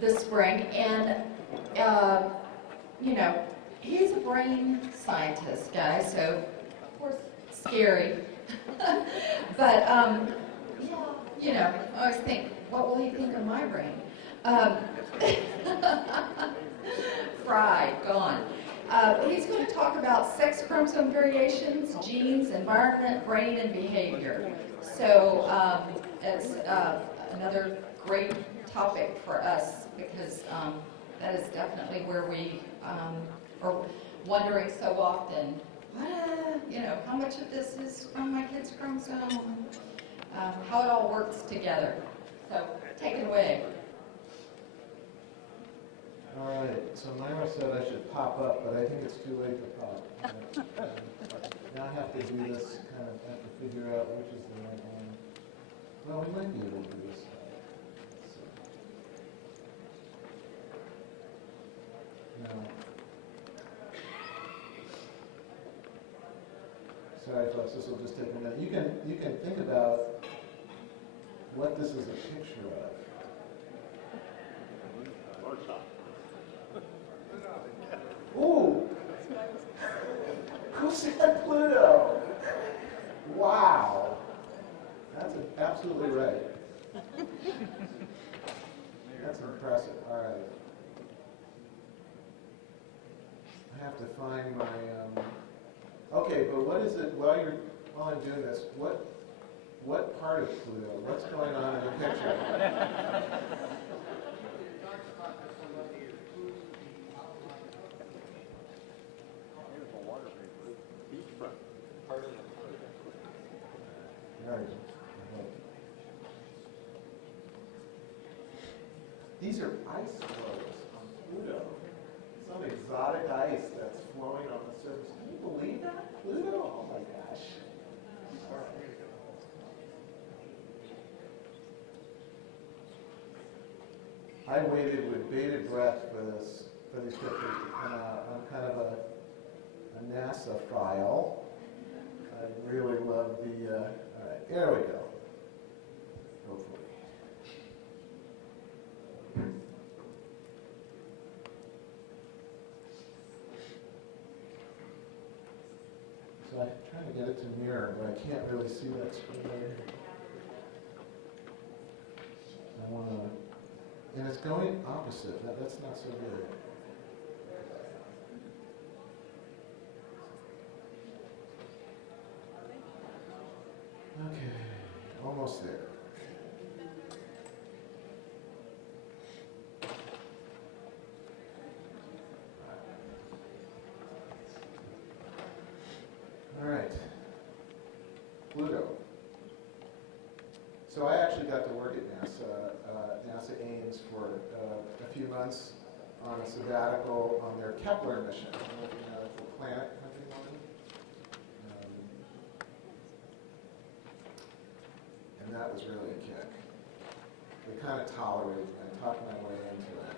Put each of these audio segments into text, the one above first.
this spring, and you know, he's a brain scientist, guys, so of course scary. But you know, I always think, what will he think of my brain? Fried, gone. He's going to talk about sex chromosome variations, genes, environment, brain, and behavior. So it's another great topic for us because that is definitely where we are wondering so often, you know, how much of this is from my kid's chromosome, how it all works together. So take it away. All right, so Myra said I should pop up, but I think it's too late to pop. Now I have to do this, kind of have to figure out which is the right one. Well, we might be able to do this. No. Sorry, folks, this will just take a minute. You can think about what this is a picture of. Ooh! Who said Pluto? Wow! That's absolutely right. That's impressive. All right. I have to find my. Okay, but what is it? While I'm doing this, what part of Pluto? What's going on in the picture? These are ice flows on Pluto. Some exotic ice that's flowing on the surface. Can you believe that? Pluto? Oh my gosh. All right. I waited with bated breath for these pictures to come out. I'm kind of a NASA file. I really love the, all right, there we go. Hopefully. So I'm trying to get it to mirror, but I can't really see that screen there. I want to, and it's going opposite. That's not so good. Okay, almost there. All right, Pluto. So I actually got to work at NASA Ames for a few months on a sabbatical on their Kepler mission. I don't know if you know, it's the planet hunting one. And that was really a kick. They kind of tolerated me. I talked my way into it.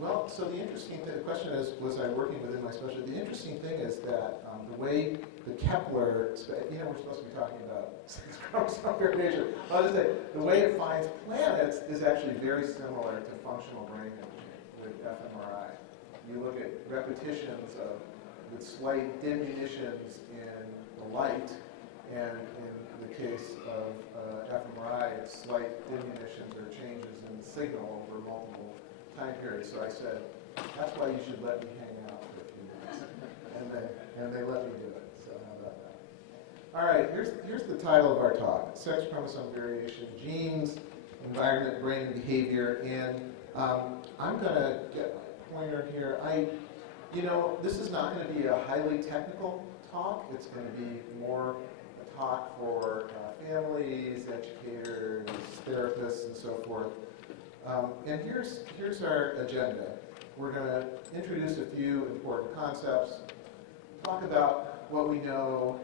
Well, so the interesting thing, the question is, was I working within my specialty? The interesting thing is that the way the Kepler, you know, we're supposed to be talking about sex chromosome variation. I'll just say, the way it finds planets is actually very similar to functional brain imaging with fMRI. You look at repetitions with slight diminutions in the light, and in the case of fMRI, it's slight diminutions or changes in the signal over multiple time periods. So I said, that's why you should let me hang out for a few minutes. And they let me do it. So how about that? All right, here's the title of our talk: Sex Chromosome Variation, Genes, Environment, Brain, and Behavior. And I'm going to get my pointer here. You know, this is not going to be a highly technical talk. It's going to be more a talk for families, educators, therapists, and so forth. And here's our agenda. We're going to introduce a few important concepts, talk about what we know,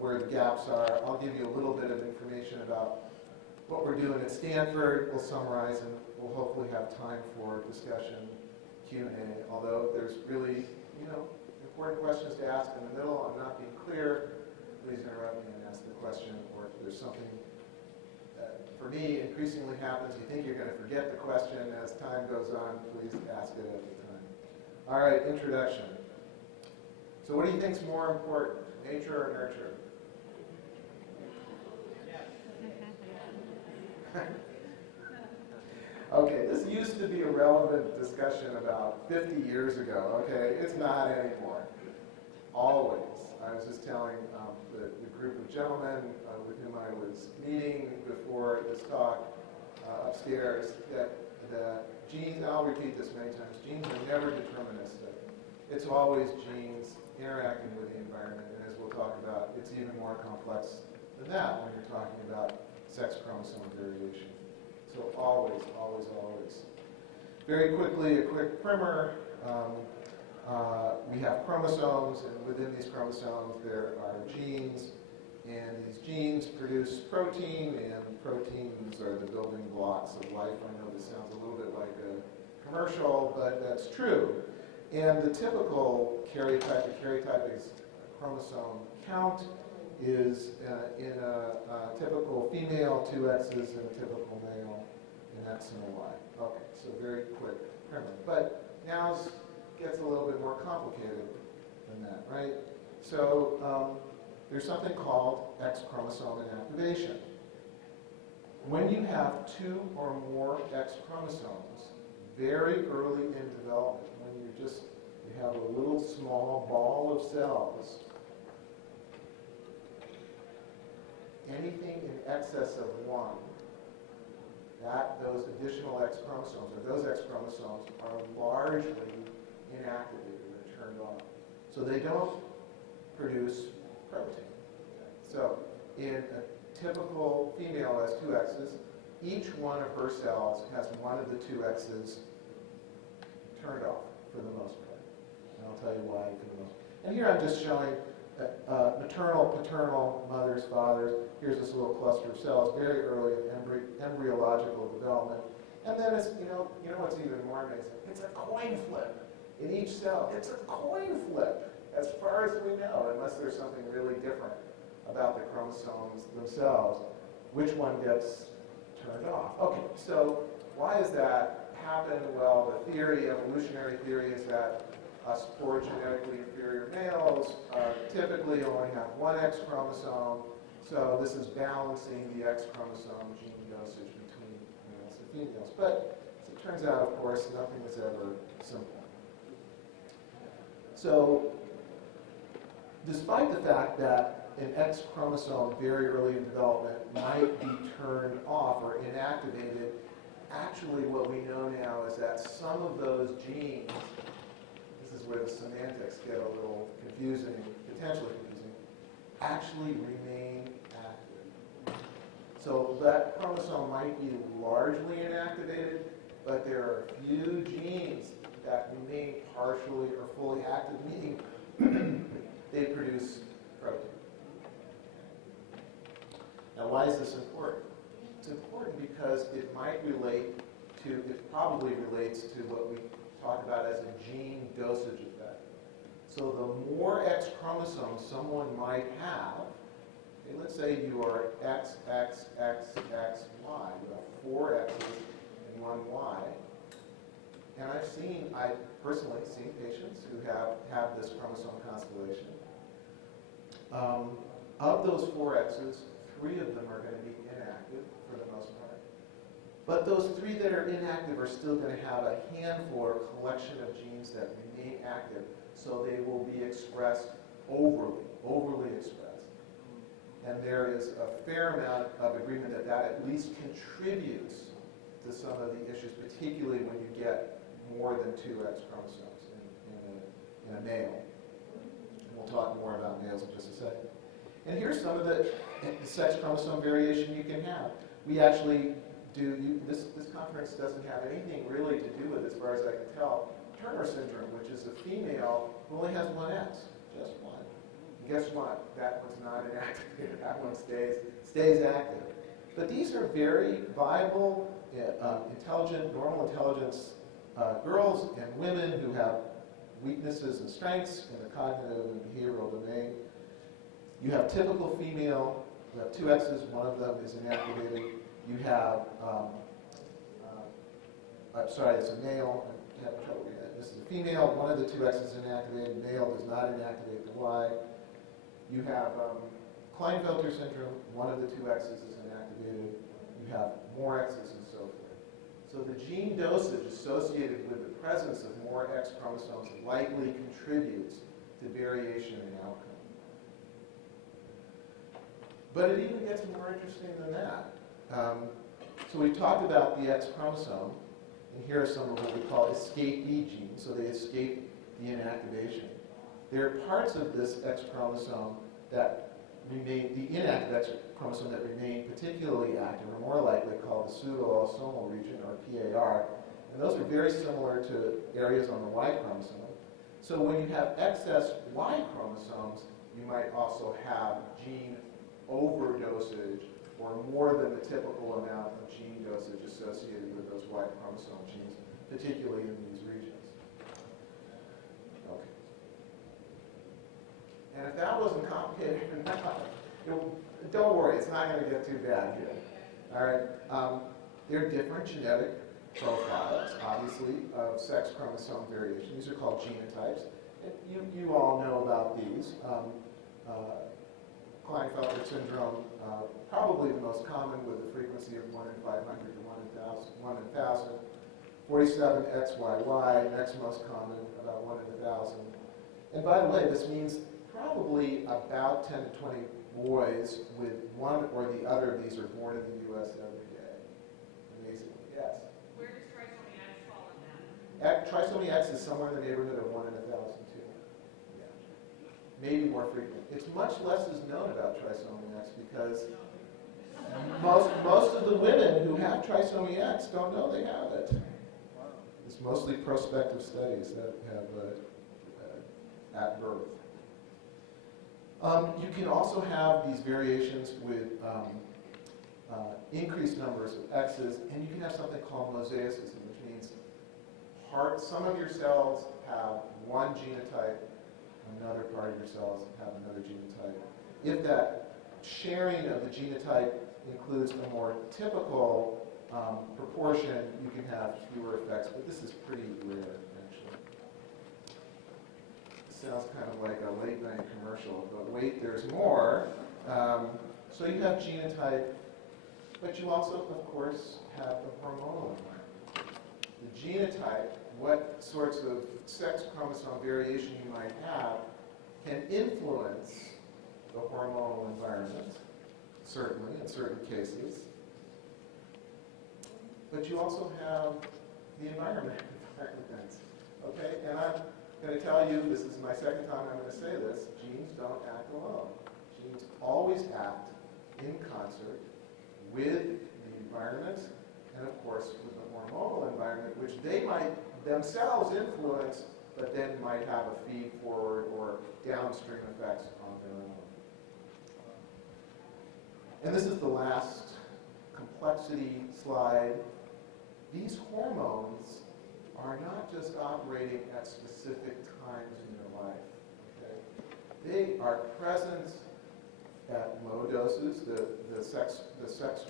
where the gaps are. I'll give you a little bit of information about what we're doing at Stanford. We'll summarize, and we'll hopefully have time for discussion, Q&A, although if there's really, you know, important questions to ask in the middle, I'm not being clear, please interrupt me and ask the question, or if there's something that, for me, increasingly happens. You think you're going to forget the question as time goes on. Please ask it at the time. All right, introduction. So what do you think is more important, nature or nurture? Okay, this used to be a relevant discussion about 50 years ago, okay? It's not anymore. Always. I was just telling the group of gentlemen with whom I was meeting before this talk upstairs that genes, and I'll repeat this many times, genes are never deterministic. It's always genes interacting with the environment, and as we'll talk about, it's even more complex than that when you're talking about sex chromosome variation. So always, always, always. Very quickly, a quick primer. We have chromosomes, and within these chromosomes there are genes, and these genes produce protein, and proteins are the building blocks of life. I know this sounds a little bit like a commercial, but that's true. And the typical karyotype is chromosome count is in a typical female, 2 X's, and a typical male, an X and a Y. Okay, so very quick primer. But now gets a little bit more complicated than that, right? So there's something called X chromosome inactivation. When you have 2 or more X chromosomes, very early in development, when you have a little small ball of cells, anything in excess of 1, those additional X chromosomes, or those X chromosomes, are largely inactivated and turned off. So they don't produce protein. So in a typical female has 2 X's, each one of her cells has one of the 2 X's turned off for the most part. And I'll tell you why for the most part. And here I'm just showing maternal, paternal, mothers, fathers. Here's this little cluster of cells, very early in embryological development. And then it's, you know what's even more amazing? It's a coin flip in each cell. It's a coin flip, as far as we know, unless there's something really different about the chromosomes themselves, which one gets turned off. Okay, so why does that happen? Well, the theory, evolutionary theory, is that us poor genetically inferior males typically only have 1 X chromosome, so this is balancing the X chromosome gene dosage between males and females. But as it turns out, of course, nothing is ever simple. So despite the fact that an X chromosome very early in development might be turned off or inactivated, actually what we know now is that some of those genes, this is where the semantics get a little confusing, potentially confusing, actually remain active. So that chromosome might be largely inactivated, but there are a few genes that remain partially or fully active, meaning they produce protein. Now, why is this important? It's important because it probably relates to what we talk about as a gene dosage effect. So the more X chromosomes someone might have, okay, let's say you are X, X, X, X, Y. You have 4 X's and 1 Y. And I've personally seen patients who have this chromosome constellation. Of those 4 X's, 3 of them are going to be inactive for the most part. But those 3 that are inactive are still going to have a handful or collection of genes that remain active, so they will be expressed overly expressed. And there is a fair amount of agreement that at least contributes to some of the issues, particularly when you get more than 2 X chromosomes in a male. And we'll talk more about males in just a second. And here's some of the sex chromosome variation you can have. We actually do, this conference doesn't have anything really to do with, as far as I can tell, Turner syndrome, which is a female who only has 1 X, just 1. And guess what? That one's not inactivated. That one stays active. But these are very viable, intelligent, normal intelligence girls and women who have weaknesses and strengths in the cognitive and behavioral domain. You have typical female, you have two X's, one of them is inactivated. You have, sorry, it's a male. I'm having trouble reading that. This is a female, one of the two X's is inactivated. Male does not inactivate the Y. You have Klinefelter syndrome, one of the two X's is inactivated. You have more X's and so forth. So the gene dosage associated with the presence of more X chromosomes likely contributes to variation in outcome. But it even gets more interesting than that. So we talked about the X chromosome, and here are some of what we call escapee genes, so they escape the inactivation. There are parts of this X chromosome that remain, the inactive X chromosome that remain particularly active, or more likely called the pseudoautosomal region, or PAR, and those are very similar to areas on the Y chromosome. So when you have excess Y chromosomes, you might also have gene overdosage, or more than the typical amount of gene dosage associated with those Y chromosome genes, particularly in these regions. Okay. And if that wasn't complicated enough, don't worry, it's not going to get too bad here. All right. There are different genetic profiles, obviously, of sex chromosome variation. These are called genotypes. And you all know about these. Klinefelter syndrome, probably the most common, with a frequency of 1 in 500 to 1 in 1,000. 47 XYY, next most common, about 1 in 1,000. And by the way, this means probably about 10 to 20 boys with one or the other of these are born in the U.S. every day. Amazingly, yes? Where does trisomy X fall in that? Trisomy X is somewhere in the neighborhood of 1 in 1,000 too. Yeah. Maybe more frequent. It's much less is known about trisomy X because most of the women who have trisomy X don't know they have it. It's mostly prospective studies that have at birth. You can also have these variations with increased numbers of X's, and you can have something called mosaicism, which means some of your cells have one genotype, another part of your cells have another genotype. If that sharing of the genotype includes a more typical proportion, you can have fewer effects, but this is pretty rare, actually. Sounds kind of like a late night commercial, but wait, there's more. So you have genotype, but you also, of course, have the hormonal environment. The genotype, what sorts of sex chromosome variation you might have, can influence the hormonal environment, certainly, in certain cases. But you also have the environment. Okay, and I'm going to tell you, this is my second time I'm going to say this, genes don't act alone. Genes always act in concert with the environment and, of course, with the hormonal environment, which they might themselves influence, but then might have a feed forward or downstream effects on their own. And this is the last complexity slide. These hormones are not just operating at specific times in your life. Okay? They are present at low doses. The sex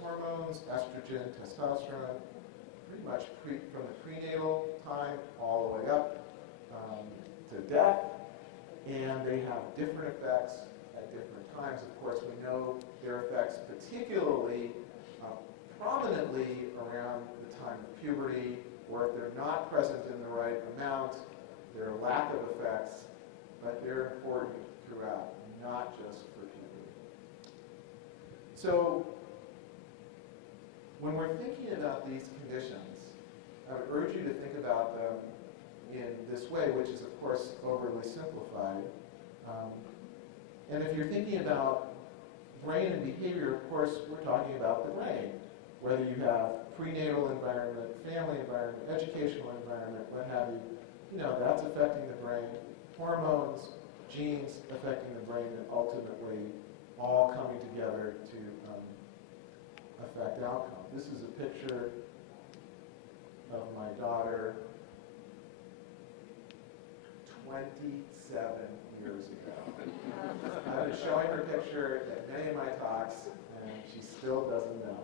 hormones, estrogen, testosterone, pretty much from the prenatal time all the way up to death. And they have different effects at different times. Of course, we know their effects particularly prominently around the time of puberty, or if they're not present in the right amount, there are lack of effects, but they're important throughout, not just for puberty. So when we're thinking about these conditions, I would urge you to think about them in this way, which is, of course, overly simplified. And if you're thinking about brain and behavior, of course, we're talking about the brain. Whether you have prenatal environment, family environment, educational environment, what have you, that's affecting the brain. Hormones, genes affecting the brain, and ultimately all coming together to affect outcome. This is a picture of my daughter, 27 years ago. I've been showing her picture at many of my talks, and she still doesn't know.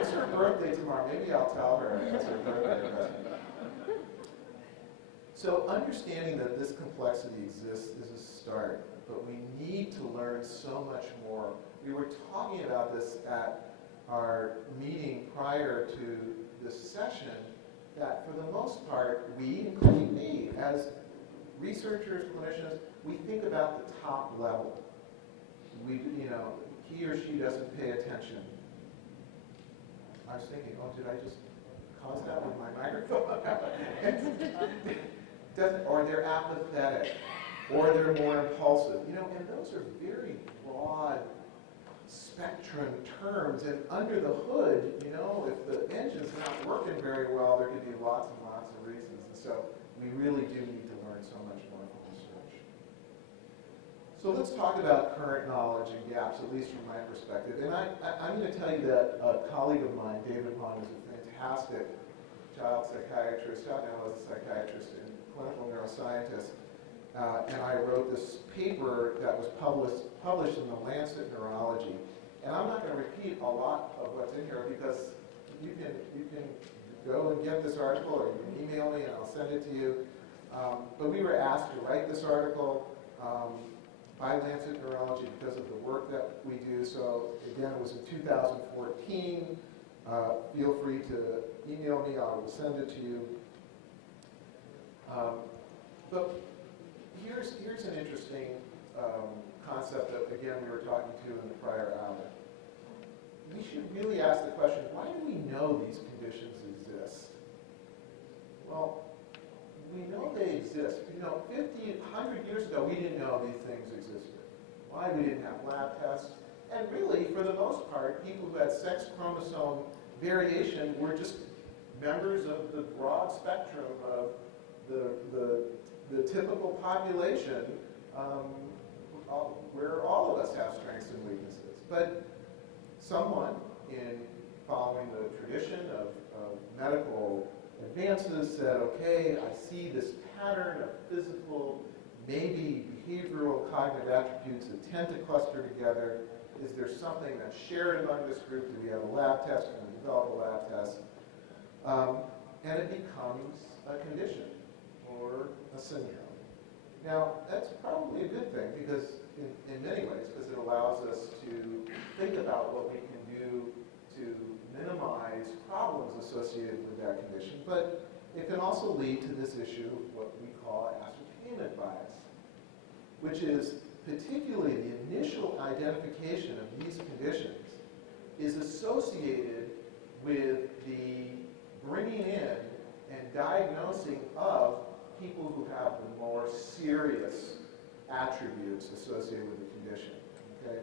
It's her birthday tomorrow. Maybe I'll tell her it's her birthday present. So understanding that this complexity exists is a start, but we need to learn so much more. We were talking about this at our meeting prior to this session, that for the most part, we, including me, as researchers, clinicians, we think about the top level. We, he or she doesn't pay attention. I was thinking, oh, did I just cause that with my microphone? Or they're apathetic, or they're more impulsive. And those are very broad spectrum terms. And under the hood, if the engine's not working very well, there could be lots and lots of reasons. And so we really do need to learn so much more from research. So let's talk about current knowledge and gaps, at least from my perspective. And I'm going to tell you that a colleague of mine, David Hahn, is a fantastic child psychiatrist, out now as a psychiatrist and clinical neuroscientist. And I wrote this paper that was published in the Lancet Neurology. And I'm not going to repeat a lot of what's in here because you can go and get this article, or you can email me and I'll send it to you. But we were asked to write this article by Lancet Neurology because of the work that we do. So again, it was in 2014. Feel free to email me. I will send it to you. But here's an interesting concept that, again, we were talking to in the prior hour. We should really ask the question, why do we know these conditions exist? Well, we know they exist. 50, 100 years ago, we didn't know these things existed. Why? We didn't have lab tests. And really, for the most part, people who had sex chromosome variation were just members of the broad spectrum of the typical population where all of us have strengths and weaknesses. But someone, in following the tradition of medical advances, said, okay, I see this pattern of physical, maybe behavioral cognitive attributes that tend to cluster together. Is there something that's shared among this group? Do we have a lab test? Can we develop a lab test? And it becomes a condition or a syndrome. Now, that's probably a good thing because in many ways, because it allows us to think about what we can do to minimize problems associated with that condition. But it can also lead to this issue, what we call ascertainment bias, which is particularly the initial identification of these conditions is associated with the bringing in and diagnosing of people who have the more serious attributes associated with the condition. Okay?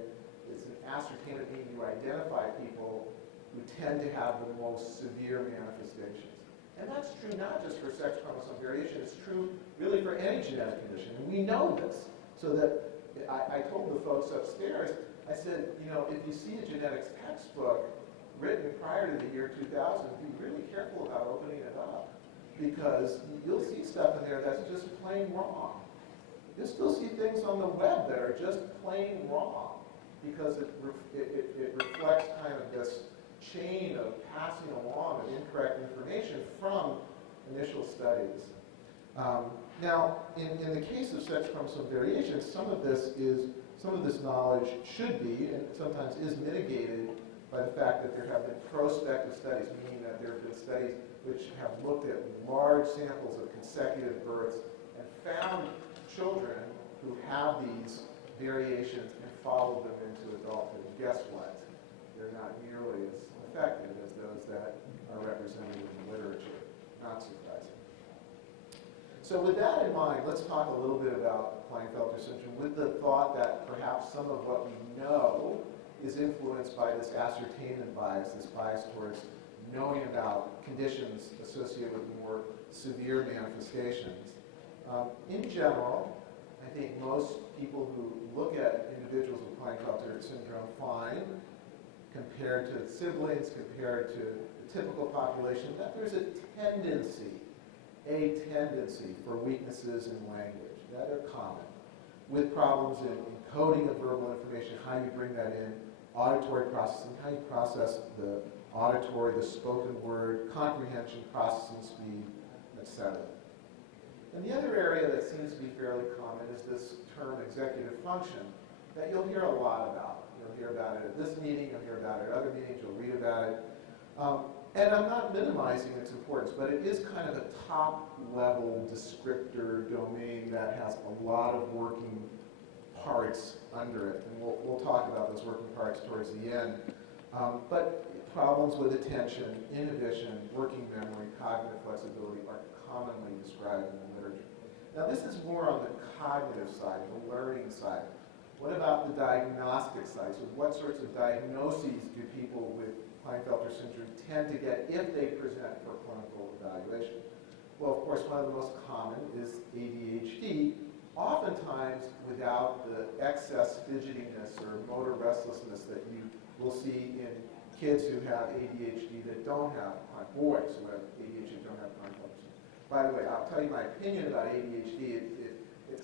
It's an ascertainment, meaning you identify people who tend to have the most severe manifestations. And that's true not just for sex chromosome variation, it's true really for any genetic condition. And we know this. So that I told the folks upstairs, I said, if you see a genetics textbook written prior to the year 2000, be really careful about opening it up. Because you'll see stuff in there that's just plain wrong. You'll still see things on the web that are just plain wrong because it reflects kind of this chain of passing along of incorrect information from initial studies. Now, in the case of sex chromosome variation, some of this knowledge should be, and sometimes is mitigated by the fact that there have been prospective studies, meaning that there have been studies which have looked at large samples of consecutive births and found children who have these variations and followed them into adulthood. And guess what? They're not nearly as effective as those that are represented in the literature. Not surprising. So with that in mind, let's talk a little bit about Klinefelter syndrome with the thought that perhaps some of what we know is influenced by this ascertainment bias, this bias towards knowing about conditions associated with more severe manifestations. In general, I think most people who look at individuals with Klinefelter syndrome find, compared to siblings, compared to the typical population, that there's a tendency for weaknesses in language. that are common, with problems in encoding of verbal information, how you bring that in, auditory processing, how you process the auditory, the spoken word, comprehension, processing speed, etc. And the other area that seems to be fairly common is this term executive function that you'll hear a lot about. You'll hear about it at this meeting, you'll hear about it at other meetings, you'll read about it. And I'm not minimizing its importance, but it is kind of a top-level descriptor domain that has a lot of working parts under it. And we'll talk about those working parts towards the end. But problems with attention, inhibition, working memory, cognitive flexibility are commonly described in the literature. Now this is more on the cognitive side, the learning side. What about the diagnostic side? So what sorts of diagnoses do people with Klinefelter syndrome tend to get if they present for clinical evaluation? Well, of course, one of the most common is ADHD, oftentimes without the excess fidgetiness or motor restlessness that you will see in kids who have ADHD that don't have, boys who have ADHD don't have Klinefelter syndrome. By the way, I'll tell you my opinion about ADHD. It's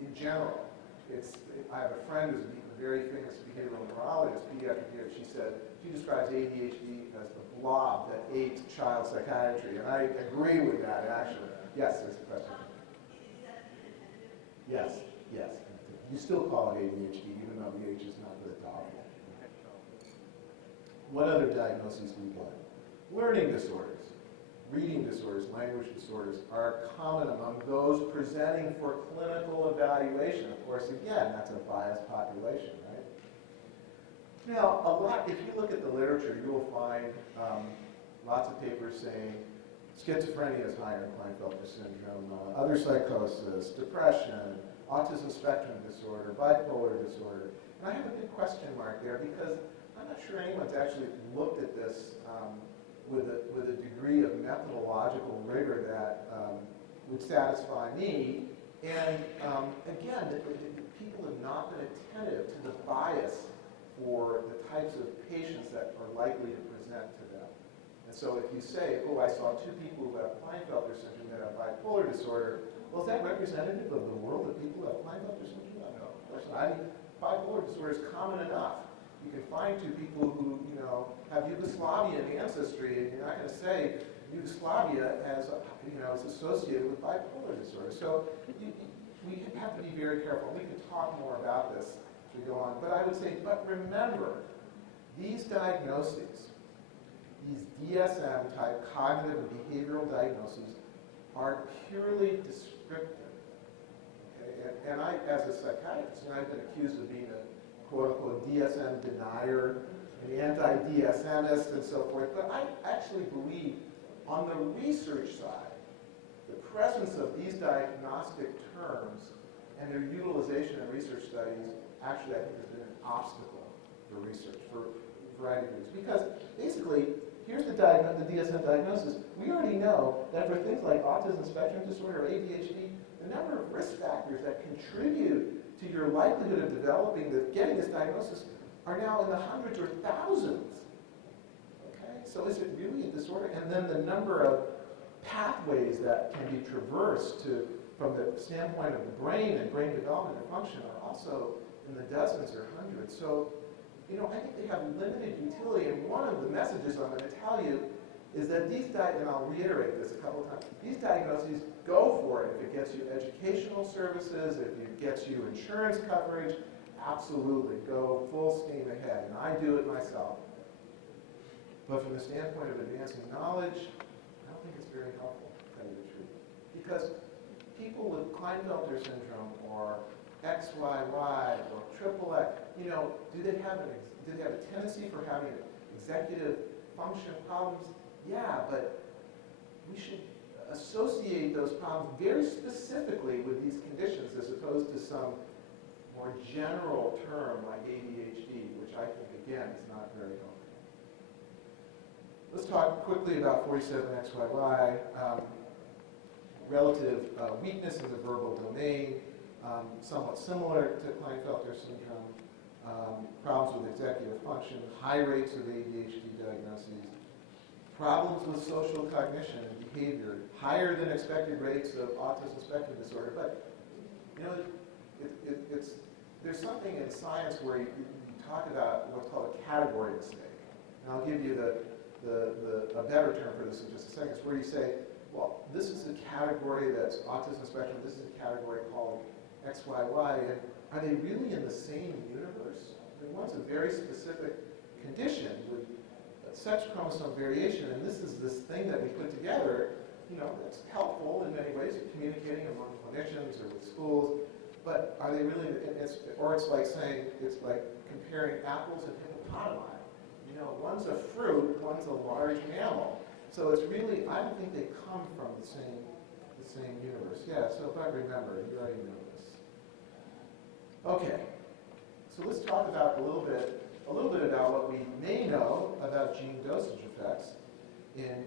in general. I have a friend who's a very famous behavioral neurologist, pediatric neurologist. She describes ADHD as the blob that ate child psychiatry, and I agree with that, actually. Yes, there's a question. Yes. You still call it ADHD, even though the H is not the top. What other diagnoses do we get? Learning disorders, reading disorders, language disorders are common among those presenting for clinical evaluation. Of course, again, that's a biased population, right? Now, if you look at the literature, you will find lots of papers saying schizophrenia is higher in Klinefelter syndrome, other psychosis, depression, autism spectrum disorder, bipolar disorder. And I have a big question mark there because I'm not sure anyone's actually looked at this with a degree of methodological rigor that would satisfy me. And again, people have not been attentive to the bias for the types of patients that are likely to present to them. And so if you say, oh, I saw 2 people who have Klinefelter syndrome that have bipolar disorder, well, is that representative of the world of people who have Klinefelter syndrome? No, of course not. I mean, bipolar disorder is common enough. You can find 2 people who, have Yugoslavian ancestry, and you're not going to say Yugoslavia is associated with bipolar disorder. So we have to be very careful. We can talk more about this as we go on. But I would say, but remember, these diagnoses, these DSM-type cognitive and behavioral diagnoses, are purely descriptive. Okay? And I, as a psychiatrist, I've been accused of being a quote-unquote DSM denier, an anti-DSMist, and so forth. But I actually believe on the research side, the presence of these diagnostic terms and their utilization in research studies actually, I think, has been an obstacle for research for a variety of reasons. Because basically, here's the DSM diagnosis. We already know that for things like autism spectrum disorder or ADHD, the number of risk factors that contribute to your likelihood of getting this diagnosis are now in the hundreds or thousands. Okay, so is it really a disorder? And then the number of pathways that can be traversed from the standpoint of the brain and brain development and function are also in the dozens or hundreds. So, I think they have limited utility. And one of the messages I'm going to tell you is that and I'll reiterate this a couple of times, these diagnoses, go for it. If it gets you educational services, if it gets you insurance coverage, absolutely, go full steam ahead. And I do it myself. But from the standpoint of advancing knowledge, I don't think it's very helpful, to tell you the truth. Because people with Klinefelter syndrome or XYY or triple X, do they have a tendency for having executive function problems? Yeah, but we should associate those problems very specifically with these conditions as opposed to some more general term like ADHD, which I think, again, is not very helpful. Let's talk quickly about 47XYY. Relative weakness in the verbal domain, somewhat similar to Klinefelter syndrome, problems with executive function, high rates of ADHD diagnoses, problems with social cognition and behavior, higher than expected rates of autism spectrum disorder. But You know, there's something in science where you talk about what's called a category mistake. And I'll give you a better term for this in just a second. It's where you say, well, this is a category that's autism spectrum. This is a category called XYY. And are they really in the same universe? I mean, one's a very specific condition with sex chromosome variation, and this is this thing that we put together, you know, that's helpful in many ways, communicating among clinicians or with schools, but are they really, it's like saying, it's like comparing apples and hippopotami. You know, one's a fruit, one's a large mammal. So it's really, I don't think they come from the same universe. Yeah, so if I remember, you already know this. Okay, so let's talk about a little bit about what we may know about gene dosage effects in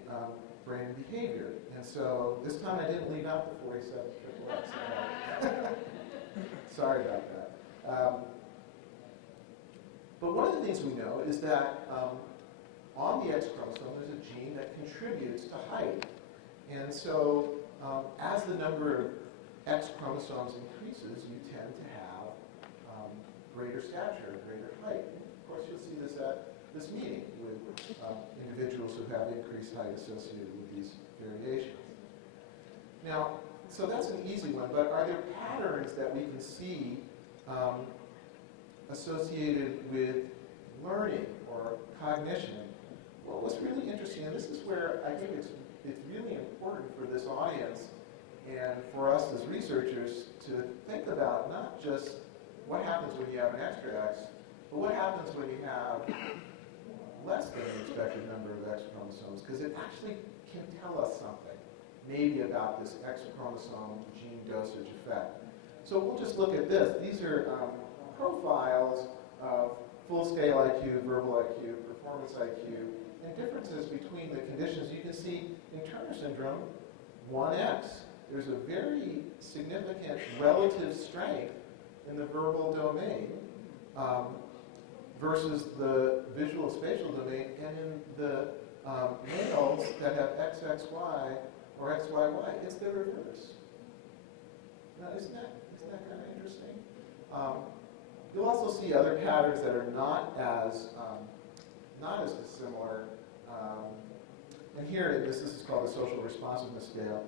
brain behavior. And so this time I didn't leave out the 47 triple X. Sorry about that. But one of the things we know is that on the X chromosome there's a gene that contributes to height. And so as the number of X chromosomes increases, you tend to have greater stature, greater height. Of course, you'll see this at this meeting with individuals who have increased height associated with these variations. Now, so that's an easy one, but are there patterns that we can see associated with learning or cognition? Well, what's really interesting, and this is where I think it's really important for this audience and for us as researchers to think about not just what happens when you have an extra X, but what happens when you have less than the expected number of X chromosomes, because it actually can tell us something, maybe about this X chromosome gene dosage effect. So we'll just look at this. These are profiles of full-scale IQ, verbal IQ, performance IQ, and differences between the conditions. You can see in Turner syndrome, 1X. There's a very significant relative strength in the verbal domain versus the visual spatial domain, and in the males that have XXY or XYY, it's the reverse. Now, isn't that kind of interesting? You'll also see other patterns that are not as dissimilar. And here, this is called the social responsiveness scale.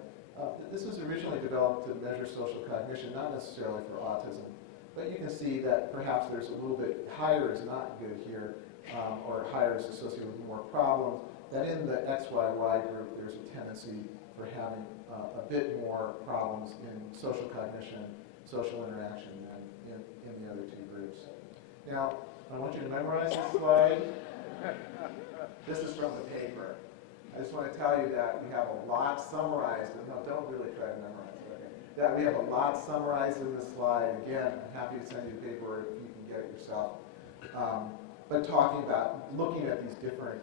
This was originally developed to measure social cognition, not necessarily for autism. But you can see that perhaps there's a little bit higher is not good here, or higher is associated with more problems. That in the XYY group, there's a tendency for having a bit more problems in social cognition, social interaction than in the other two groups. Now, I want you to memorize this slide. This is from the paper. I just want to tell you that we have a lot summarized, and no, don't really try to memorize it, okay? That we have a lot summarized in this slide. Again, I'm happy to send you the paper if you can get it yourself. But talking about, looking at these different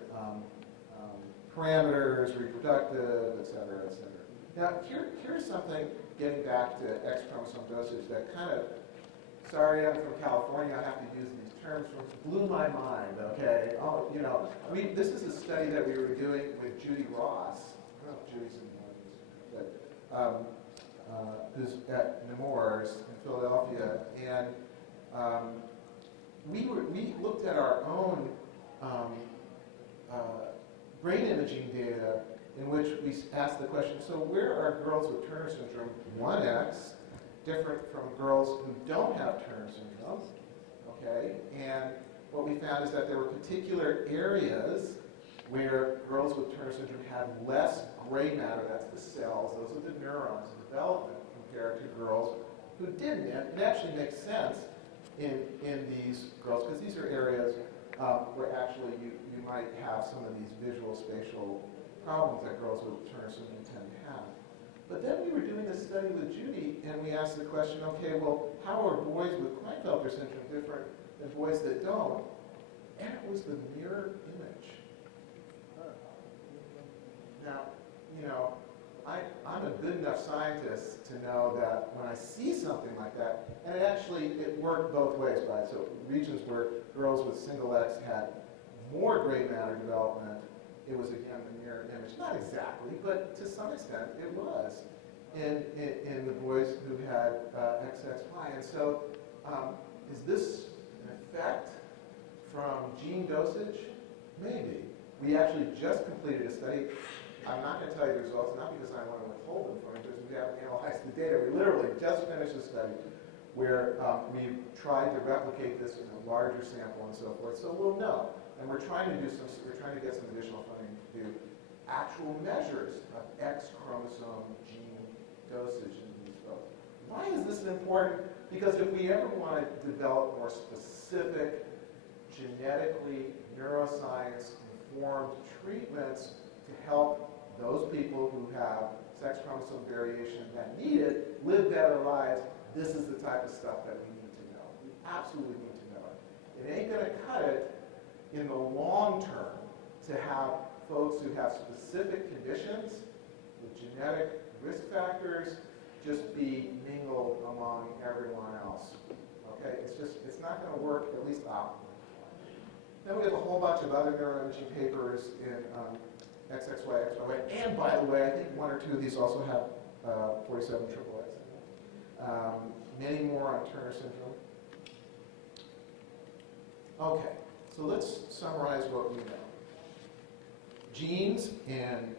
parameters, reproductive, et cetera, et cetera. Now, here's something, getting back to X chromosome dosage, that kind of, sorry, I'm from California, I have to use these terms, blew my mind, okay? Oh, you know, I mean, this is a study that we were doing with Judy Ross. I don't know if Judy's in the audience, but who's at Nemours in Philadelphia, and we looked at our own brain imaging data in which we asked the question, so where are girls with Turner syndrome 1X different from girls who don't have Turner syndrome? Okay, and what we found is that there were particular areas where girls with Turner syndrome had less gray matter, that's the cells, those are the neurons in development, compared to girls who didn't. And it actually makes sense in these girls, because these are areas where actually you might have some of these visual spatial problems that girls with Turner syndrome tend to have. But then we were doing this study with Judy, and we asked the question, okay, well, how are boys with Klinefelter syndrome different than boys that don't? And it was the mirror image. Now, you know, I'm a good enough scientist to know that when I see something like that, and it worked both ways, right? So regions where girls with single X had more gray matter development, it was again the mirror image. Not exactly, but to some extent it was. in the boys who had XXY. And so is this an effect from gene dosage? Maybe. We actually just completed a study. I'm not going to tell you the results, not because I want to withhold them from you, because we haven't analyzed the data. We literally just finished a study where we've tried to replicate this in a larger sample and so forth. So we'll know. And we're trying to get some additional funding to do actual measures of X chromosome gene dosage in these folks. Why is this important? Because if we ever want to develop more specific, genetically neuroscience-informed treatments to help those people who have sex chromosome variation that need it live better lives, this is the type of stuff that we need to know. We absolutely need to know it. It ain't going to cut it in the long term to have folks who have specific conditions with genetic risk factors just be mingled among everyone else. Okay, it's not going to work, at least optimally. Then we have a whole bunch of other neuroimaging papers in XXY, XYY, and by the way, I think one or two of these also have 47 triple X. Many more on Turner syndrome. Okay, so let's summarize what we know. Genes and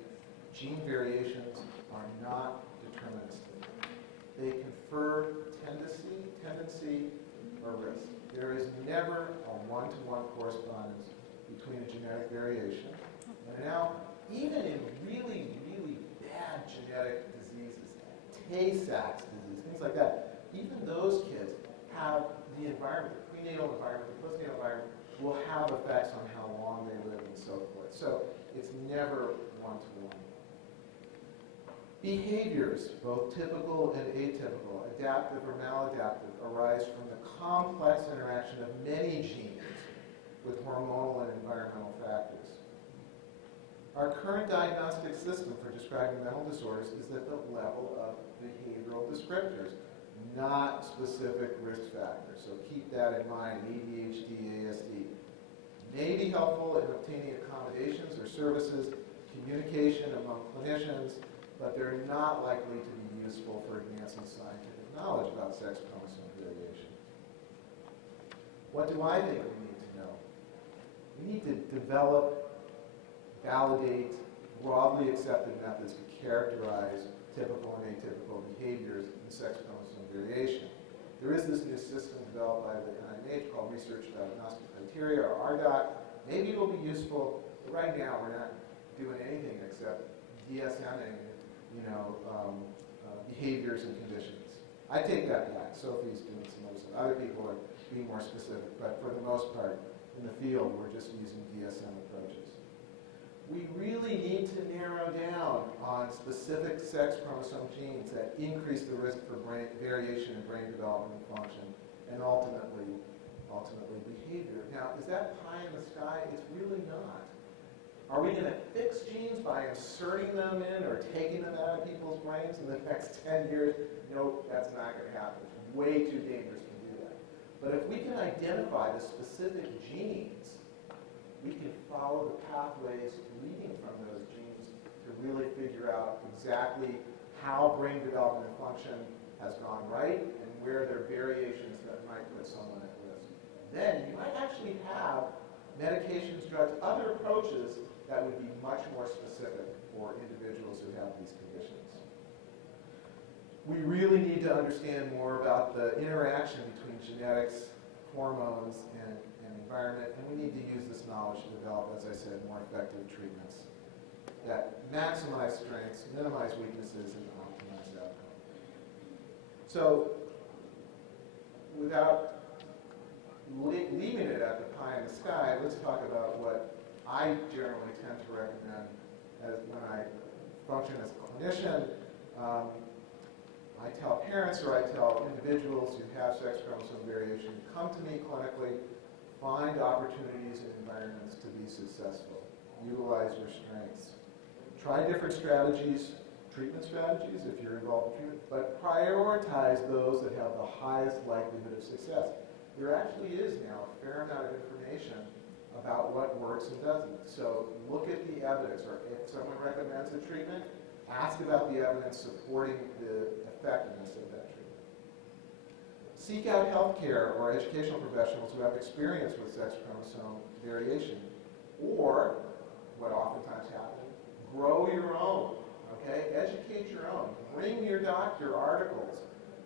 gene variations are not deterministic. They confer tendency, or risk. There is never a one-to-one correspondence between a genetic variation. And now, even in really, really bad genetic diseases, Tay-Sachs disease, things like that, even those kids have the environment, the prenatal environment, the postnatal environment, will have effects on how long they live and so forth. So it's never one-to-one. Behaviors, both typical and atypical, adaptive or maladaptive, arise from the complex interaction of many genes with hormonal and environmental factors. Our current diagnostic system for describing mental disorders is at the level of behavioral descriptors, not specific risk factors. So keep that in mind, ADHD, ASD. May be helpful in obtaining accommodations or services, communication among clinicians, but they're not likely to be useful for advancing scientific knowledge about sex chromosome variation. What do I think we need to know? We need to develop, validate, broadly accepted methods to characterize typical and atypical behaviors in sex chromosome variation. There is this new system developed by the NIH called Research Diagnostic Criteria, or RDoC. Maybe it'll be useful, but right now we're not doing anything except DSMing, behaviors and conditions. I take that back. Sophie's doing some other stuff. Other people are being more specific, but for the most part, in the field, we're just using DSM approaches. We really need to narrow down on specific sex chromosome genes that increase the risk for variation in brain development and function, and ultimately behavior. Now, is that pie in the sky? It's really not. Are we going to fix genes by inserting them in or taking them out of people's brains in the next 10 years? Nope, that's not going to happen. It's way too dangerous to do that. But if we can identify the specific genes, we can follow the pathways leading from those genes to really figure out exactly how brain development and function has gone right and where there are variations that might put someone at risk. Then you might actually have medications, drugs, other approaches that would be much more specific for individuals who have these conditions. We really need to understand more about the interaction between genetics, hormones, and environment, and we need to use this knowledge to develop, as I said, more effective treatments that maximize strengths, minimize weaknesses, and optimize outcome. So, without leaving it at the pie in the sky, let's talk about what I generally tend to recommend when I function as a clinician. I tell parents or I tell individuals who have sex chromosome variation, come to me clinically, find opportunities and environments to be successful. Utilize your strengths. Try different strategies, treatment strategies if you're involved in treatment, but prioritize those that have the highest likelihood of success. There actually is now a fair amount of information about what works and doesn't. So look at the evidence, or if someone recommends a treatment, Ask about the evidence supporting the effectiveness of that treatment. Seek out healthcare or educational professionals who have experience with sex chromosome variation. Or, what oftentimes happens, grow your own. Okay? Educate your own. Bring your doctor articles.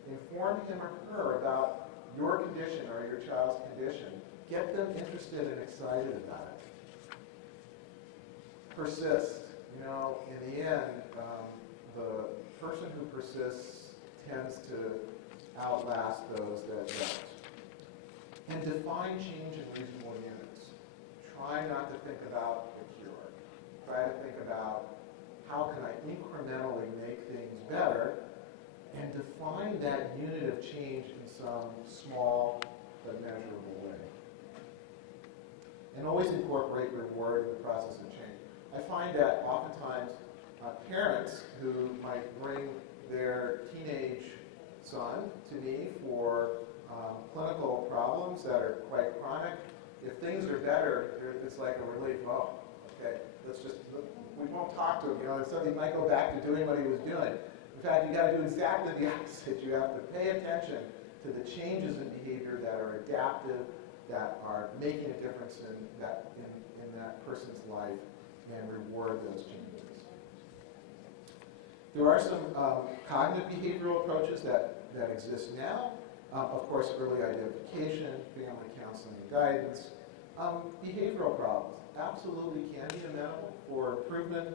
Inform him or her about your condition or your child's condition. Get them interested and excited about it. Persist. You know, in the end, the person who persists tends to outlast those that don't. And define change in reasonable units. Try not to think about the cure. Try to think about how can I incrementally make things better, and define that unit of change in some small but measurable way. And always incorporate reward in the process of change. I find that oftentimes parents who might bring their teenage son to me for clinical problems that are quite chronic, if things are better, it's like a relief. Oh, okay, we won't talk to him, you know, and so he might go back to doing what he was doing. In fact, you got to do exactly the opposite. You have to pay attention to the changes in behavior that are adaptive, that are making a difference in that person's life, and reward those changes. There are some cognitive behavioral approaches that exist now. Of course, early identification, family counseling and guidance. Behavioral problems absolutely can be amenable for improvement.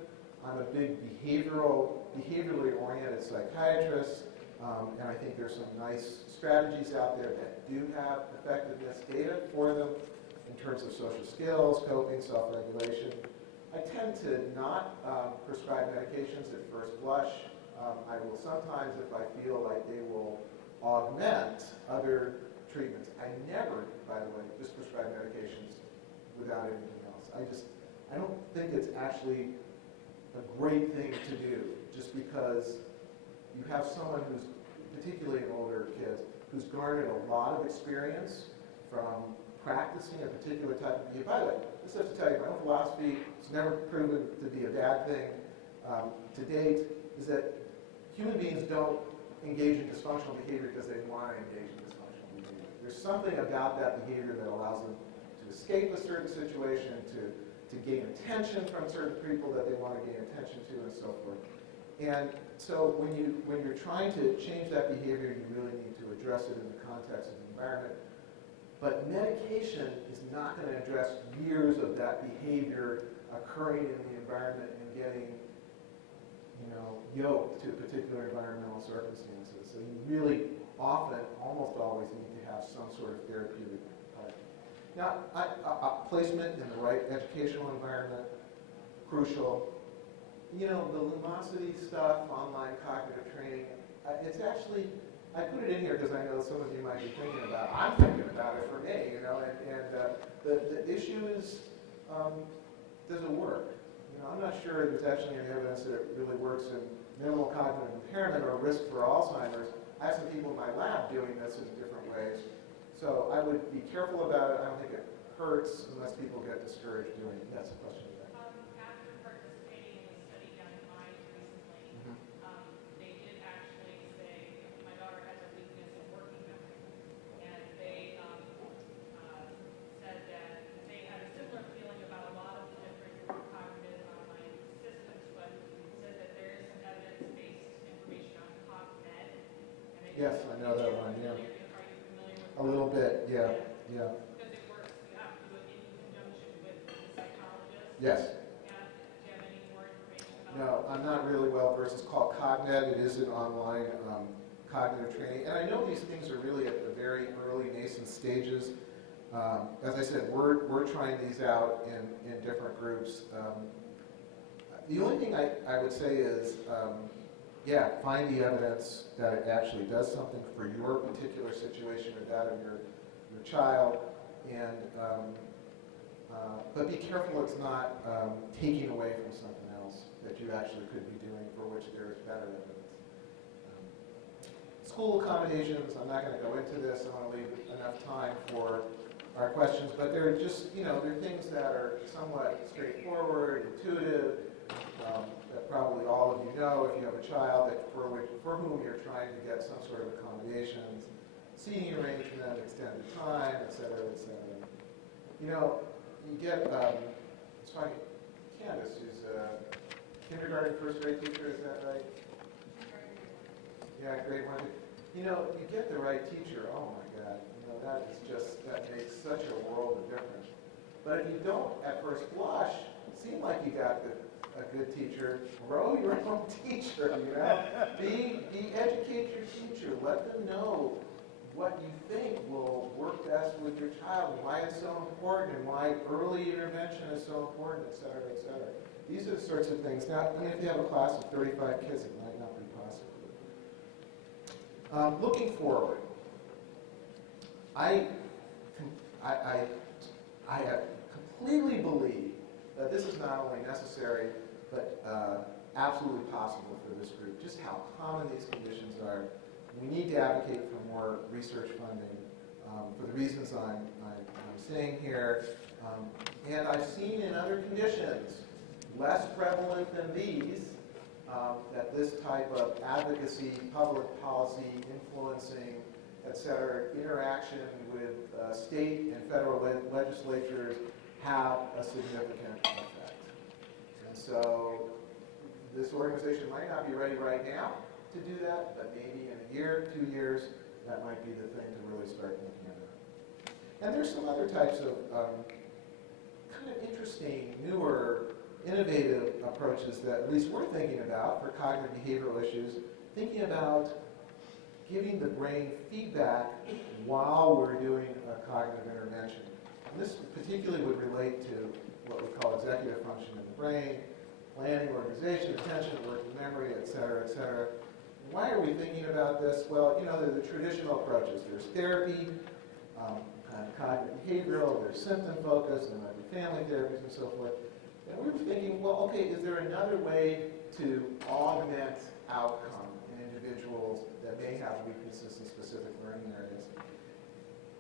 I'm a big behaviorally oriented psychiatrist, and I think there's some nice strategies out there that do have effectiveness data for them in terms of social skills, coping, self-regulation. I tend to not prescribe medications at first blush. I will sometimes, if I feel like they will augment other treatments. I never, by the way, just prescribe medications without anything else. I don't think it's actually a great thing to do just because you have someone who's, particularly in older kids, who's garnered a lot of experience from practicing a particular type of behavior. By the way, just have to tell you, my own philosophy has never proven to be a bad thing to date, is that human beings don't engage in dysfunctional behavior because they want to engage in dysfunctional behavior. There's something about that behavior that allows them to escape a certain situation, to gain attention from certain people that they want to gain attention to, and so forth. And so when you're trying to change that behavior, you really need to address it in the context of the environment. But medication is not going to address years of that behavior occurring in the environment and getting, yoked to particular environmental circumstances. So you really often, almost always, need to have some sort of therapeutic part. Now, placement in the right educational environment, crucial. The Lumosity stuff, online cognitive training, it's actually, I put it in here because I know some of you might be thinking about it. I'm thinking about it for me, and the issue is, does it work? I'm not sure there's actually any evidence that it really works in minimal cognitive impairment or risk for Alzheimer's. I have some people in my lab doing this in different ways. So I would be careful about it. I don't think it hurts unless people get discouraged doing it. That's a question. After participating in a study done in mine recently, they did actually say my daughter has a weakness in working memory, and they said that they had a similar feeling about a lot of the different cognitive online systems, but said that there is some evidence-based information on CogNet. Yes, I know that one. Yeah. Are you familiar with A little bit. Yeah. Yeah. Because it works. You have to do it in conjunction with the psychologist. Yes. Do you have any more information about No, I'm not really well versed. It's called CogNet. It is an online cognitive training. And I know these things are really at the very early nascent stages. As I said, we're trying these out in different groups. The only thing I would say is, find the evidence that it actually does something for your particular situation or that of your child. And but be careful it's not taking away from something else that you actually could be doing for which there is better evidence. School accommodations, I'm not going to go into this. I want to leave enough time for our questions, but they're just, they're things that are somewhat straightforward, intuitive, that probably all of you know if you have a child that for whom you're trying to get some sort of accommodations, seating arrangement, extended time, et cetera, et cetera. You know, you get, it's funny, Candace, who's a kindergarten first grade teacher, is that right? Yeah, grade 1. You know, you get the right teacher, oh my God, you know, that makes such a world of difference. But if you don't, at first blush, seem like you got a good teacher, grow your own teacher, you know? Educate your teacher, let them know what you think will work best with your child, and why it's so important, and why early intervention is so important, et cetera, et cetera. These are the sorts of things. Now, even if you have a class of 35 kids, it might not be possible. Looking forward, I completely believe that this is not only necessary, but absolutely possible for this group. Just how common these conditions are. We need to advocate for more research funding for the reasons I'm saying here. And I've seen in other conditions, less prevalent than these, that this type of advocacy, public policy, influencing, et cetera, interaction with state and federal legislatures have a significant effect. And so this organization might not be ready right now to do that, but maybe in a year, 2 years, that might be the thing to really start looking at it. And there's some other types of kind of interesting, newer, innovative approaches that at least we're thinking about for cognitive behavioral issues, thinking about giving the brain feedback while we're doing a cognitive intervention. And this particularly would relate to what we call executive function in the brain, planning, organization, attention, working memory, et cetera, et cetera. Why are we thinking about this? Well, you know, there are the traditional approaches. There's therapy, cognitive behavioral, there's symptom focus, there might be family therapies and so forth. And we were thinking, well, okay, is there another way to augment outcome in individuals that may have weaknesses in specific learning areas?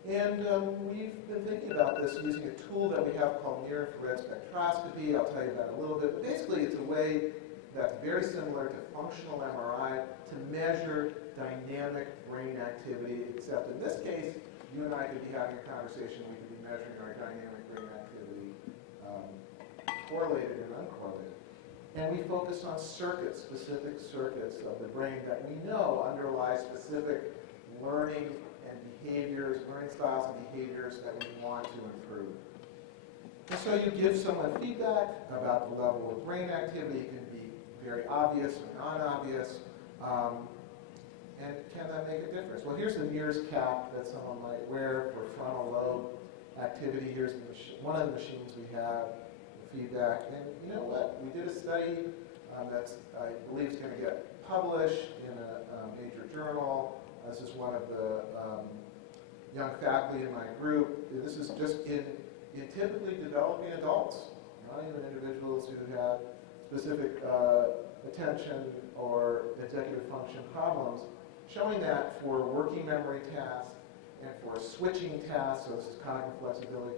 And we've been thinking about this using a tool that we have called near-infrared spectroscopy. I'll tell you about it a little bit. But basically, it's a way that's very similar to functional MRI to measure dynamic brain activity, except in this case, you and I could be having a conversation, we could be measuring our dynamic brain activity, correlated and uncorrelated. And we focus on circuits, specific circuits of the brain that we know underlie specific learning and behaviors, learning styles and behaviors that we want to improve. And so you give someone feedback about the level of brain activity. It can be very obvious or non-obvious. And can that make a difference? Well, here's the Mears cap that someone might wear for frontal lobe activity. Here's one of the machines we have, the feedback. And you know what? We did a study that's, I believe, is going to get published in a major journal. This is one of the young faculty in my group. This is just in typically developing adults, not even individuals who have specific attention or executive function problems, showing that for working memory tasks and for switching tasks, so this is cognitive flexibility,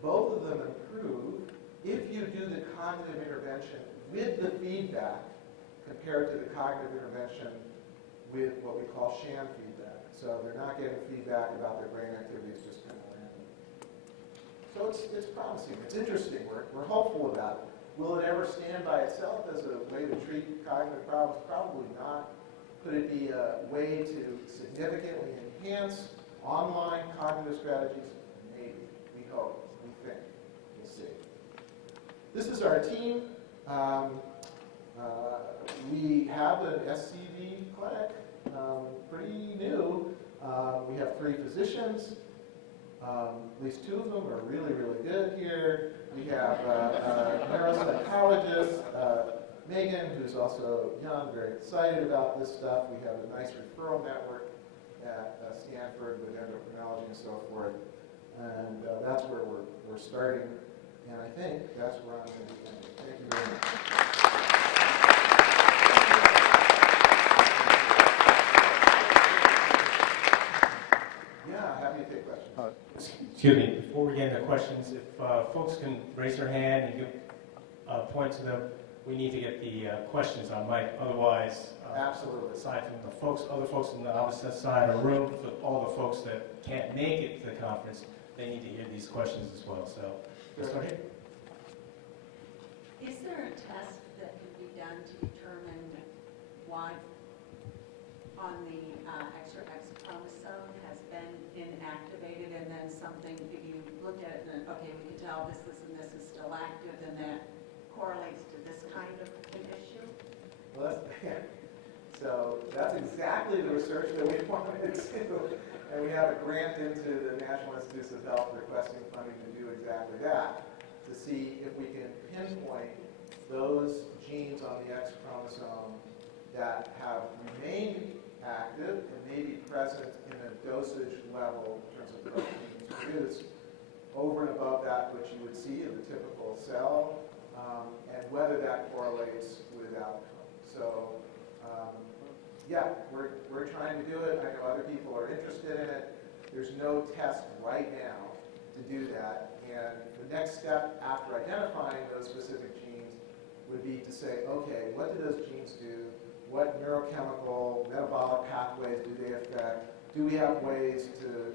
both of them improve if you do the cognitive intervention with the feedback compared to the cognitive intervention with what we call sham feedback. So they're not getting feedback about their brain activity, it's just kind of random. So it's promising, it's interesting, we're hopeful about it. Will it ever stand by itself as a way to treat cognitive problems? Probably not. Could it be a way to significantly enhance online cognitive strategies? Maybe. We hope. We think. We'll see. This is our team. We have an SCV clinic, pretty new. We have 3 physicians. At least 2 of them are really, really good here. We have a neuropsychologist, Megan, who's also young, very excited about this stuff. We have a nice referral network at Stanford with endocrinology and so forth. And that's where we're starting. And I think that's where I'm going to be ending. Thank you very much. Yeah, happy to take questions. Excuse me, before we get into questions, if folks can raise their hand and give point to them, we need to get the questions on mic. Otherwise, Absolutely. aside from the folks, other folks on the opposite side of the room, for all the folks that can't make it to the conference, they need to hear these questions as well. So, let's start here. Is there a test that could be done to determine what on the X or X chromosome has been inactivated, and then something, if you looked at it and then, okay, we can tell this, and this is still active, and that correlates to this kind of an issue? Well, so that's exactly the research that we wanted to do. And we have a grant into the National Institutes of Health requesting funding to do exactly that, to see if we can pinpoint those genes on the X chromosome that have remained active and may be present in a dosage level in terms of proteins produced over and above that which you would see in the typical cell, and whether that correlates with outcome. So, yeah, we're trying to do it. I know other people are interested in it. There's no test right now to do that. And the next step after identifying those specific genes would be to say, okay, what do those genes do? What neurochemical, metabolic pathways do they affect? Do we have ways to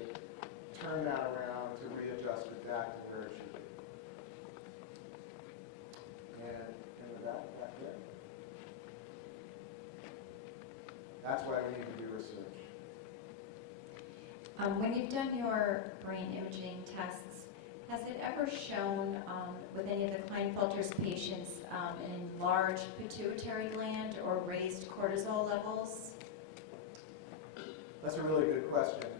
turn that around, to readjust it back to where it should be? And with that, back there. That's why we need to do research. When you've done your brain imaging tests, has it ever shown with any of the Klinefelter's patients an enlarged pituitary gland or raised cortisol levels? That's a really good question.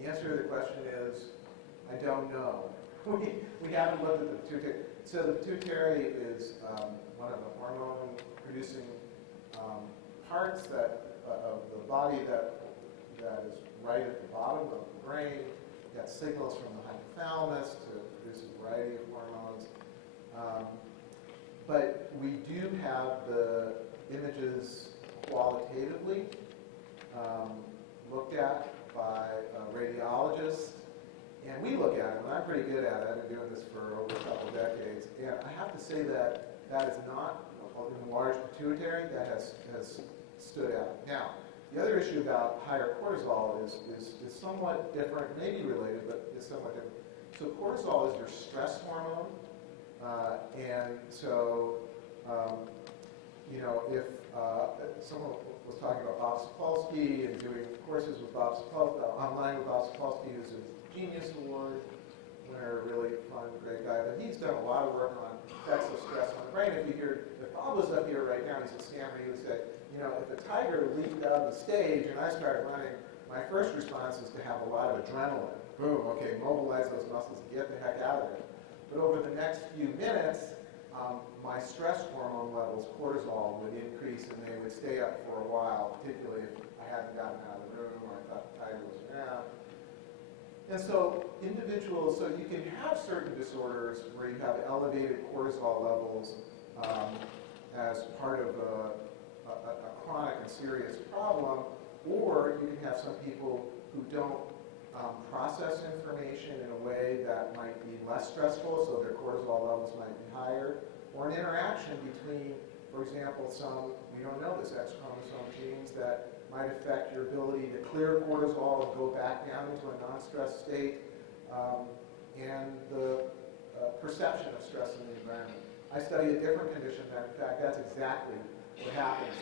The answer to the question is, I don't know. We haven't looked at the pituitary. So the pituitary is one of the hormone-producing parts of the body that is right at the bottom of the brain. It gets signals from the hypothalamus to produce a variety of hormones. But we do have the images qualitatively looked at by a radiologist, and we look at them, and I'm pretty good at it. I've been doing this for over a couple decades, and I have to say that that is not an enlarged pituitary that has stood out. Now, the other issue about higher cortisol is somewhat different, maybe related, but is somewhat different. So cortisol is your stress hormone, and so, if someone was talking about Bob Sapolsky and doing courses with Bob Sapolsky, online with Bob Sapolsky, who's a Genius Award winner, really fun, great guy, but he's done a lot of work on effects of stress on the brain. If Bob was up here right now, he's a scammer, he would say, if a tiger leaped out of the stage and I started running, my first response is to have a lot of adrenaline. Boom, okay, mobilize those muscles, get the heck out of there. But over the next few minutes, my stress hormone levels, cortisol, would increase and they would stay up for a while, particularly if I hadn't gotten out of the room or I thought the tiger was around. And so so you can have certain disorders where you have elevated cortisol levels as part of a chronic and serious problem, or you can have some people who don't process information in a way that might be less stressful, so their cortisol levels might be higher, or an interaction between, for example, we don't know this, X chromosome genes that might affect your ability to clear cortisol and go back down into a non-stress state, and the perception of stress in the environment. I study a different condition that, in fact, that's exactly what happens.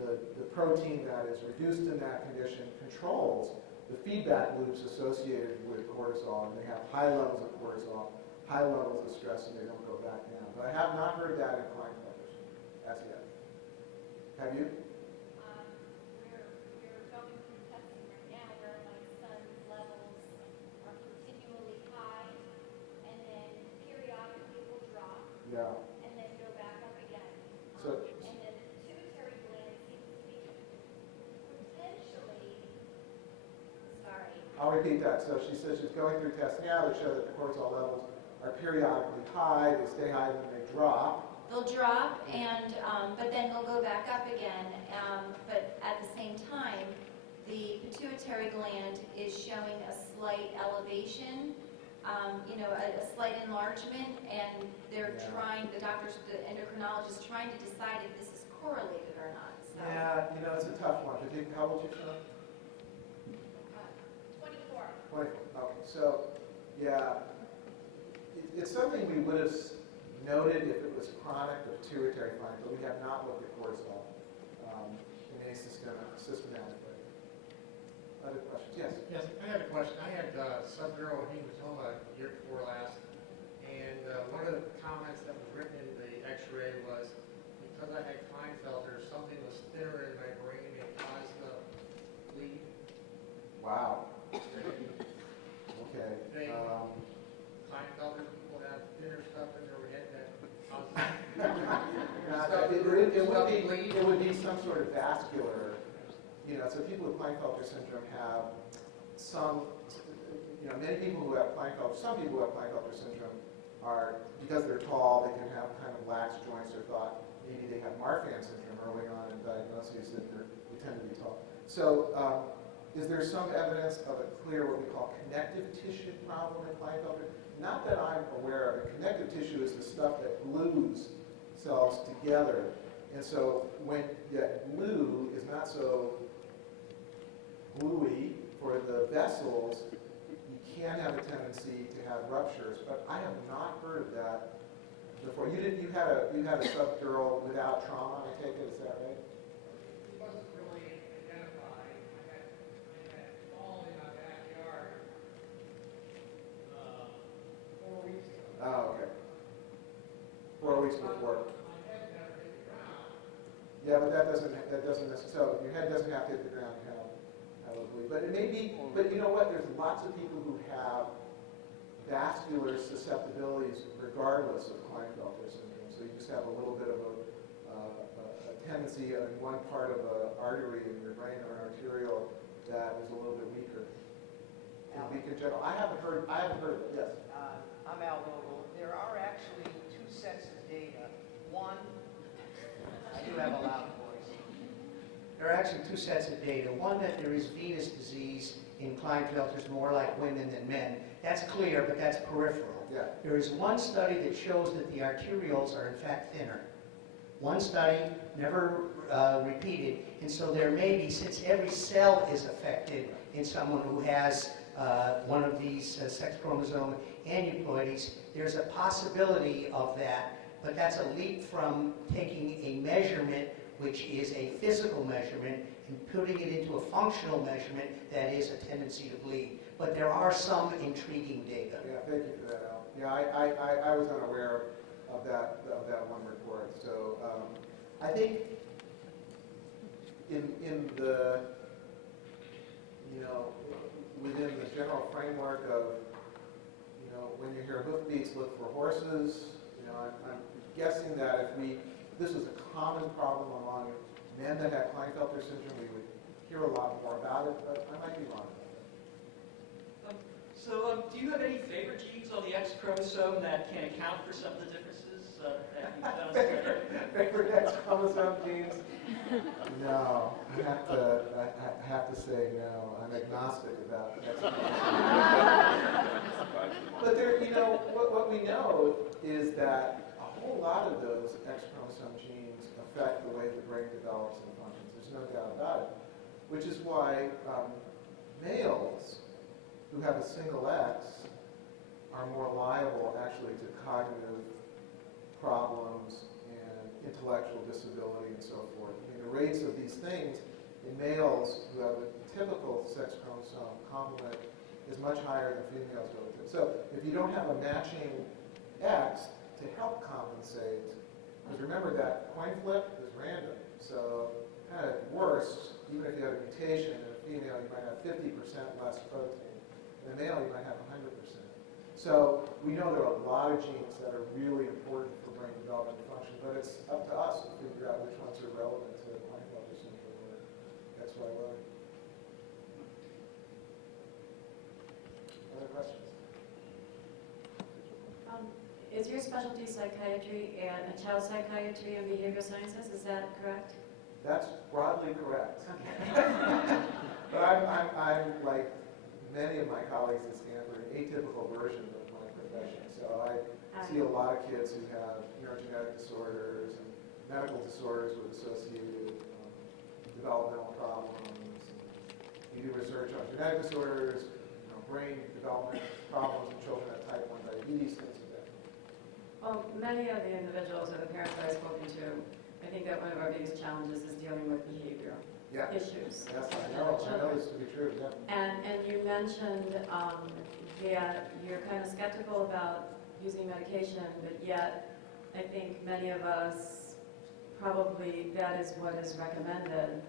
The protein that is reduced in that condition controls the feedback loops associated with cortisol, and they have high levels of cortisol, high levels of stress, and they don't go back down. But I have not heard that in Klinefelter's as yet. Have you? We're going through testing right now where my son's levels are continually high, and then periodically will drop, Yeah. and then go back up again. So, And then the pituitary gland seems to be potentially, sorry, I'll repeat that. So she says she's going through tests now that show that the cortisol levels are periodically high, they stay high, and then they drop. They'll drop, but then they'll go back up again. But at the same time, the pituitary gland is showing a slight elevation you know, a slight enlargement, and they're Yeah. trying, the doctors, the endocrinologists, trying to decide if this is correlated or not. So, Yeah, you know, it's a tough one. How old are you, Sean? 24. 24. Okay, so, yeah, it's something we would have noted if it was chronic or pituitary finding, but we have not looked at cortisol in any systematic way. Other questions? Yes? Yes, I had a question. I had subdural hematoma year before last, and one of the comments that was written in the x-ray was, because I had Klinefelter, something was thinner in my brain and caused the bleed. Wow. Okay. They, Klinefelter people have thinner stuff in their head that causes it would be some sort of vascular, you know, so people with Klinefelter syndrome have some, you know, many people who have Klinefelter, some people who have Klinefelter syndrome are, because they're tall, they can have kind of lax joints or thought maybe they have Marfan syndrome early on in diagnoses that they tend to be tall. So is there some evidence of a clear, what we call connective tissue problem in Klinefelter? Not that I'm aware of it. Connective tissue is the stuff that glues cells together. And so when that glue is not so gluey for the vessels, you can have a tendency to have ruptures. But I have not heard of that before. You had a subdural without trauma, I take it, is that right? It wasn't really identified. I had fallen in my backyard 4 weeks ago. Oh, okay. 4 weeks before. My head never hit the ground. Yeah, but that doesn't necessarily, so your head doesn't have to hit the ground to have a bleed. But it may be, but you know what, there's lots of people who have vascular susceptibilities regardless of Klinefelter syndrome. So you just have a little bit of a tendency in one part of an artery in your brain or an arterial that is a little bit weaker. Weak in general. I haven't heard of it, yes. I'm Al Vogel. There are actually two sets of data. One, I do have a loud voice. There are actually two sets of data. One, that there is venous disease in Klinefelters more like women than men. That's clear, but that's peripheral. Yeah. There is one study that shows that the arterioles are in fact thinner. One study, never repeated, and so there may be, since every cell is affected in someone who has one of these sex chromosome aneuploidies, there's a possibility of that, but that's a leap from taking a measurement, which is a physical measurement, and putting it into a functional measurement that is a tendency to bleed. But there are some intriguing data. Yeah, thank you for that, Al. Yeah, I was unaware of that one report. So I think in the, you know, within the general framework of, you know, when you hear hoofbeats, look for horses. You know, I'm guessing that if this was a common problem among men that had Klinefelter syndrome, we would hear a lot more about it, but I might be wrong about that. So do you have any favorite genes on the X chromosome that can account for some of the differences that you found? Favorite X chromosome genes? No, I have to say no. I'm agnostic about X chromosomes. But there, you know, what we know is that a whole lot of those X chromosome genes affect the way the brain develops and functions. There's no doubt about it. Which is why males who have a single X are more liable actually to cognitive problems and intellectual disability and so forth. I mean, the rates of these things in males who have a typical sex chromosome complement is much higher than females relative. So if you don't have a matching X to help compensate, because remember that coin flip is random. So kind of worse, even if you have a mutation in a female, you might have 50% less protein. In a male, you might have 100%. So we know there are a lot of genes that are really important for brain development and function, but it's up to us to figure out which ones are relevant to Klinefelter syndrome or XYY. Other questions? Is your specialty psychiatry and child psychiatry and behavioral sciences? Is that correct? That's broadly correct. Okay. But I'm like many of my colleagues at Stanford, an atypical version of my profession. So I see a lot of kids who have neurogenetic disorders and medical disorders with associated developmental problems. We do research on genetic disorders, brain development problems in children at type 1 diabetes, things like that. Well, many of the individuals or the parents that I've spoken to, I think that one of our biggest challenges is dealing with behavioral issues. Yes, I know this to be true, yeah. And you mentioned that you're kind of skeptical about using medication, but yet I think many of us probably that is what is recommended,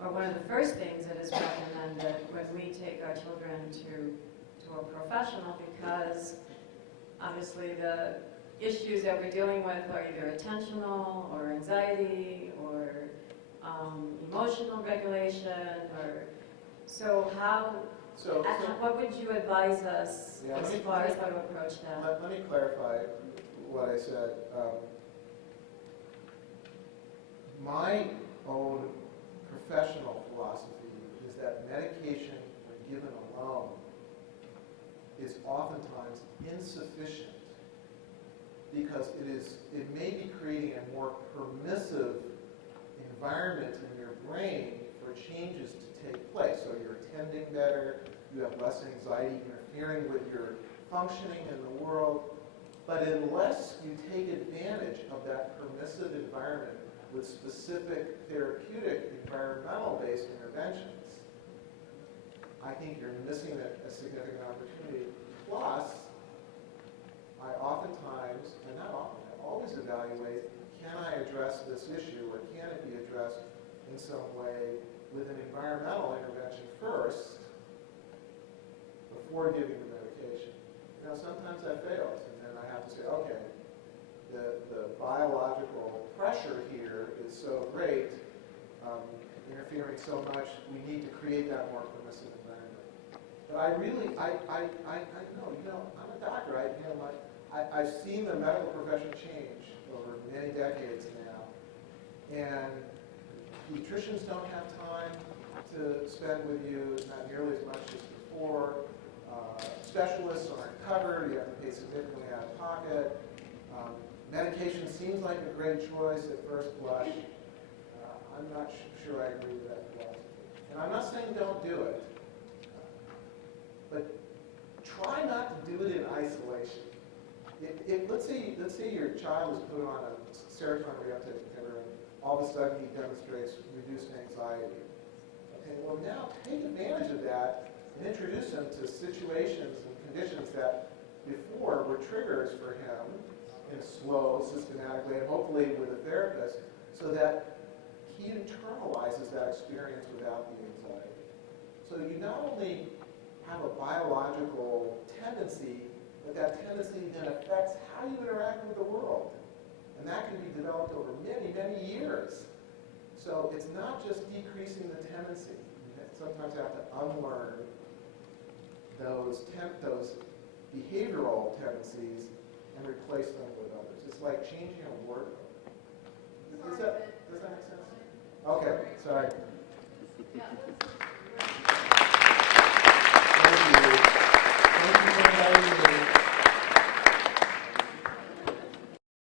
or one of the first things that is recommended when we take our children to a professional, because obviously the issues that we're dealing with are either attentional or anxiety or emotional regulation, or so how. What would you advise us as far as how to approach that? Let me clarify what I said. My own professional philosophy is that medication, when given alone, is oftentimes insufficient because it may be creating a more permissive environment in your brain for changes to take place. So you're attending better, you have less anxiety interfering with your functioning in the world. But unless you take advantage of that permissive environment with specific therapeutic environmental-based interventions, I think you're missing a significant opportunity. Plus, I oftentimes, and not often, I always evaluate, can I address this issue or can it be addressed in some way with an environmental intervention first before giving the medication. Sometimes that fails, and then I have to say, okay, the biological pressure here is so great, interfering so much, we need to create that more permissive environment. But I know, I'm a doctor. I've seen the medical profession change over many decades now, and pediatricians don't have time to spend with you, not nearly as much as before. Specialists aren't covered. You have to pay significantly out of pocket. Medication seems like a great choice at first blush. I'm not sure I agree with that philosophy. And I'm not saying don't do it, but try not to do it in isolation. Let's say your child is put on a serotonin reuptake inhibitor, and all of a sudden he demonstrates reduced anxiety. Okay, well now take advantage of that and introduce him to situations and conditions that before were triggers for him in a slow, systematic way, and hopefully with a therapist, so that he internalizes that experience without the anxiety. So you not only have a biological tendency, but that tendency then affects how you interact with the world. And that can be developed over many, many years. So it's not just decreasing the tendency. You sometimes have to unlearn those behavioral tendencies and replace them with others. It's like changing a word. Does that make sense? Okay, sorry. Yeah,